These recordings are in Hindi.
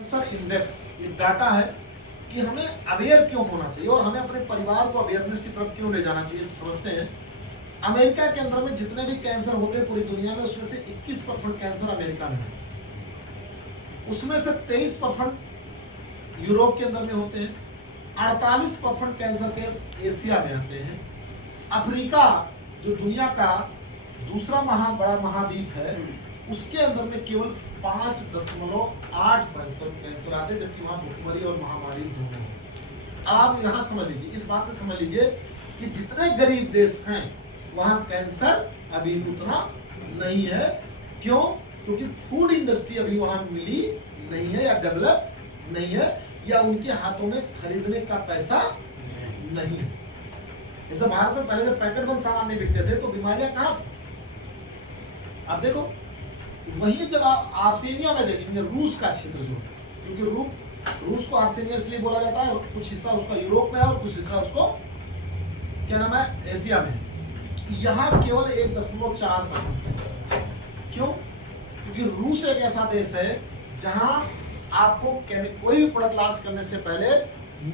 कैंसर इंडेक्स ये डाटा है कि हमें अवेयर क्यों होना चाहिए और हमें अपने परिवार को अवेयरनेस की तरफ क्यों ले जाना चाहिए। समझते हैं अमेरिका के अंदर में जितने भी कैंसर होते हैं पूरी दुनिया में उसमें से 21% कैंसर अमेरिका में है, उसमें से 23% यूरोप के अंदर में होते हैं, 48% कैंसर केस एशिया में आते हैं। अफ्रीका जो दुनिया का दूसरा बड़ा महाद्वीप है उसके अंदर में केवल 5.8% कैंसर आते हैं, जबकि वहां भुखमरी और महामारी दोनों है। अब आप यहां समझ लीजिए, इस बात से समझ लीजिए कि जितने गरीब देश हैं वहां कैंसर अभी उतना नहीं है। क्यों? क्योंकि फूड इंडस्ट्री अभी वहां मिली नहीं है या डेवलप नहीं है या उनके हाथों में खरीदने का पैसा नहीं है। जैसे भारत में पहले जब पैकेट बंद सामान नहीं बिकते थे तो बीमारियां कहां थी? आप देखो वहीं जब आप आर्सेनिया में देखेंगे रूस का क्षेत्र जो, क्योंकि रूस को आर्सेनिया इसलिए बोला जाता है, कुछ हिस्सा उसका यूरोप में है और कुछ हिस्सा उसको क्या नाम है एशिया में। यहाँ केवल 1.4%। क्यों? क्योंकि रूस एक ऐसा देश है जहां आपको कोई भी प्रोडक्ट लॉन्च करने से पहले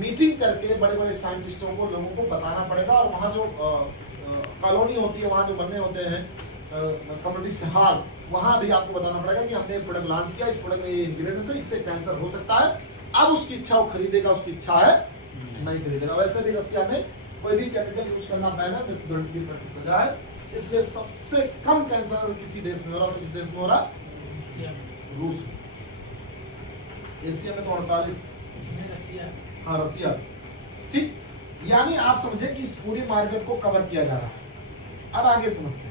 मीटिंग करके बड़े बड़े साइंटिस्टों को लोगों को बताना पड़ेगा और वहाँ जो कॉलोनी होती है, वहाँ जो बनने होते हैं कम्युनिटी हॉल, वहाँ भी आपको बताना पड़ेगा कि हमने प्रोडक्ट लॉन्च किया, इस प्रोडक्ट में ये इंग्रेडिएंट्स है, इससे कैंसर हो सकता है। अब उसकी इच्छा वो खरीदेगा, उसकी इच्छा है नहीं खरीदेगा। वैसे भी रसिया में कोई भी केमिकल यूज करना बैन है, तो दंड की सजा है। इसलिए सबसे कम कैंसर किसी देश में हो रहा है, तो किस देश में हो रहा है? रूस। एशिया में तो 48। हाँ रसिया। ठीक, यानी आप समझे कि इस पूरी मार्केट को कवर किया जा रहा है। अब आगे समझते हैं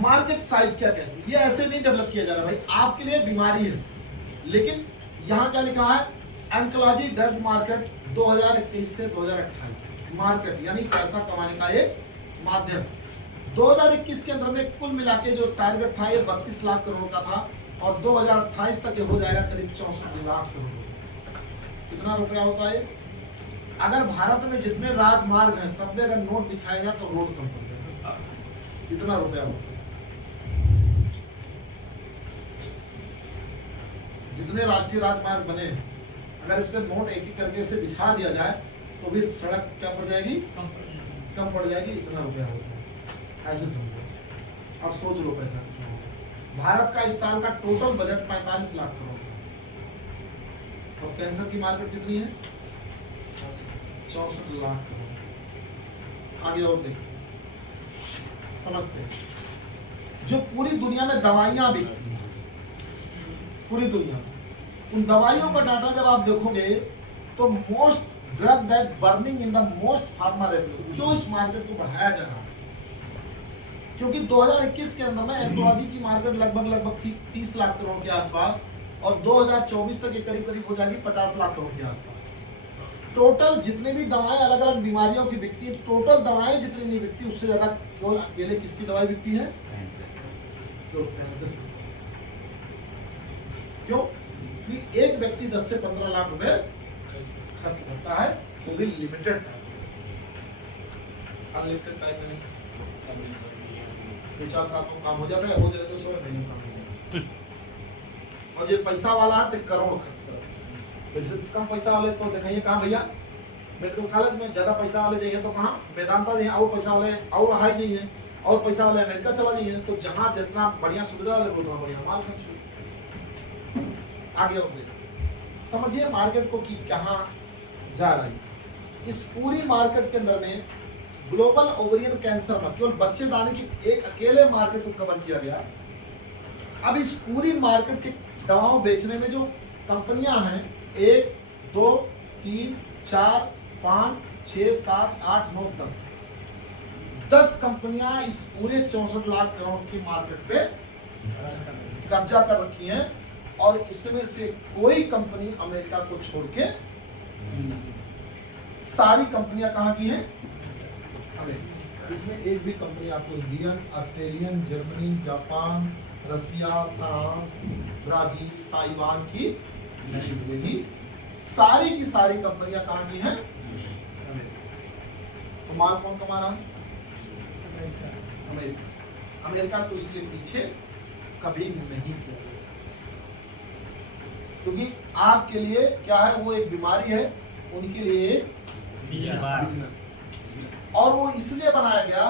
मार्केट साइज क्या कहते हैं। ये ऐसे नहीं डेवलप किया जा रहा भाई, आपके लिए बीमारी है, लेकिन यहाँ क्या लिखा है? एंकोलॉजी ड्रग मार्केट 2021 से 2028 मार्केट, यानी पैसा कमाने का एक माध्यम। 2021 के अंदर में कुल मिला के जो टारगेट था ये 32 लाख करोड़ का था और 2028 तक ये हो जाएगा करीब 64 लाख करोड़। कितना रुपया होता है? अगर भारत में जितने राजमार्ग हैं सब में अगर नोट बिछाया जाए तो रोड कम पड़ जाएगा। कितना रुपया होता है? जितने राष्ट्रीय राजमार्ग बने अगर इस पे नोट एक एक करके से बिछा दिया जाए तो भी सड़क क्या पड़ जाएगी? कम पड़ जाएगी। इतना रुपया होता है, ऐसे समझो। अब सोच लो पैसा कितना होगा। भारत का इस साल का टोटल बजट 45 लाख करोड़ है और कैंसर की मार्केट कितनी है? 64 लाख करोड़। आगे और देखिए, समझते हैं जो पूरी दुनिया में दवाइयां बिकती हैं, पूरी दुनिया में उन दवाइयों का डाटा जब आप देखोगे तो most drug that burning in the most pharma revenue, क्यों इस मार्केट को बढ़ाया जा रहा है? क्योंकि 2021 के अंदर में एंकोलॉजी की मार्केट लगभग थी 30 लाख करोड़ के आसपास और 2024 तक ये करीब हो जाएगी 50 लाख करोड़ के आसपास। टोटल जितने भी दवाएं अलग अलग बीमारियों की बिकती है, टोटल दवाएं जितनी नहीं बिकती उससे ज्यादा केवल अकेले किसकी दवाई बिकती है? कैंसर। क्यों? कि एक व्यक्ति 10 से 15 लाख रुपए खर्च करता है, वो भी लिमिटेड टाइम, अनलिमिटेड टाइम में नहीं। 2-4 साल में काम हो जाता है, हो जाए तो 6 महीने काम हो जाता है। और जो पैसा वाला है तो करोड़ खर्च कर, वैसे कम पैसा वाले तो दिखाइए कहाँ भैया मेडिकल कॉलेज में, ज्यादा पैसा वाले जाइए तो कहाँ? वेदांता जाइए, और पैसा वाले और हाई जाइए, और पैसा वाले अमेरिका चला जाइए। तो जहाँ जितना बढ़िया सुविधा है उतना बढ़िया माल खर्च। आगे और समझिए मार्केट को कि कहाँ जा रही है। इस पूरी मार्केट के अंदर में ग्लोबल ओवेरियन कैंसर में केवल बच्चेदानी की एक अकेले मार्केट को कवर किया गया। अब इस पूरी मार्केट के दवाओं बेचने में जो कंपनियां हैं 1, 2, 3, 4, 5, 6, 7, 8, 9, 10 कंपनियां इस पूरे 64 लाख करोड़ की मार्केट पे कब्जा कर रखी हैं और इसमें से कोई कंपनी अमेरिका को छोड़ के सारी कंपनियां कहां की हैं? अमेरिका। इसमें एक भी कंपनी आपको इंडियन, ऑस्ट्रेलियन, जर्मनी, जापान, रसिया, फ्रांस, ब्राजील, ताइवान की नहीं मिलेगी। सारी की सारी कंपनियां कहां की हैं? अमेरिका। तो माल कौन कमा रहा है? अमेरिका। अमेरिका को इसलिए पीछे कभी नहीं किया। क्योंकि आपके लिए क्या है, वो एक बीमारी है, उनके लिए एक बिजनेस। और वो इसलिए बनाया गया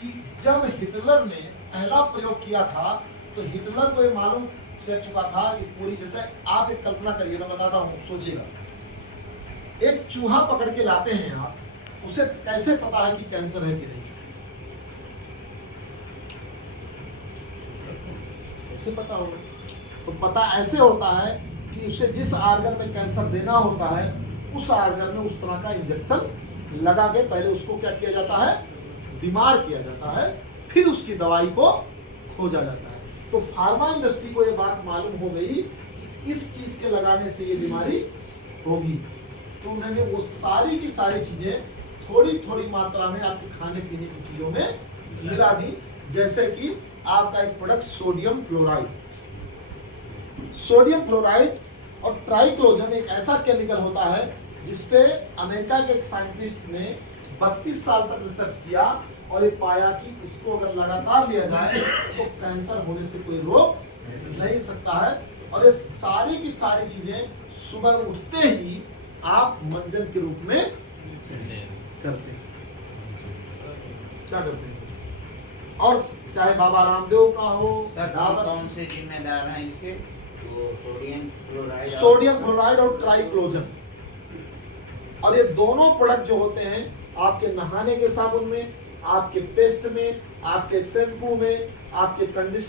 कि जब हिटलर ने पहला प्रयोग किया था तो हिटलर को ये मालूम चल चुका था कि पूरी, जैसे आप एक कल्पना करिए, मैं बताता हूँ, सोचिएगा, एक चूहा पकड़ के लाते हैं आप, उसे कैसे पता है कि कैंसर है कि नहीं? कैसे पता होगा? तो पता ऐसे होता है कि उसे जिस आर्गन में कैंसर देना होता है उस आर्गन में उस तरह का इंजेक्शन लगा के पहले उसको क्या किया जाता है, बीमार किया जाता है, फिर उसकी दवाई को खोजा जाता है। तो फार्मा इंडस्ट्री को ये बात मालूम हो गई कि इस चीज के लगाने से ये बीमारी होगी, तो उन्होंने वो सारी की सारी चीजें थोड़ी थोड़ी मात्रा में आपके खाने पीने की चीजों में मिला दी। जैसे कि आपका एक product sodium chloride, sodium chloride और ट्राइक्लोजन एक ऐसा केमिकल होता है जिसपे अमेरिका के एक साइंटिस्ट ने 32 साल तक रिसर्च किया और ये पाया कि इसको अगर लगातार लिया जाए तो कैंसर होने से कोई रोक नहीं सकता है। और ये सारी की सारी चीजें सुबह उठते ही आप मंजन के रूप में करते हैं। क्या करते हैं? और चाहे बाबा रामदेव का हो, कौन से जिम्मेदार हैं इसके? तो सोडियम क्लोराइड और ट्राइक्लोजन, और ये दोनों प्रोडक्ट जो होते हैं आपके नहाने के साबुन में, आपके पेस्ट में, आपके शैम्पू में, आपके कंडीशनर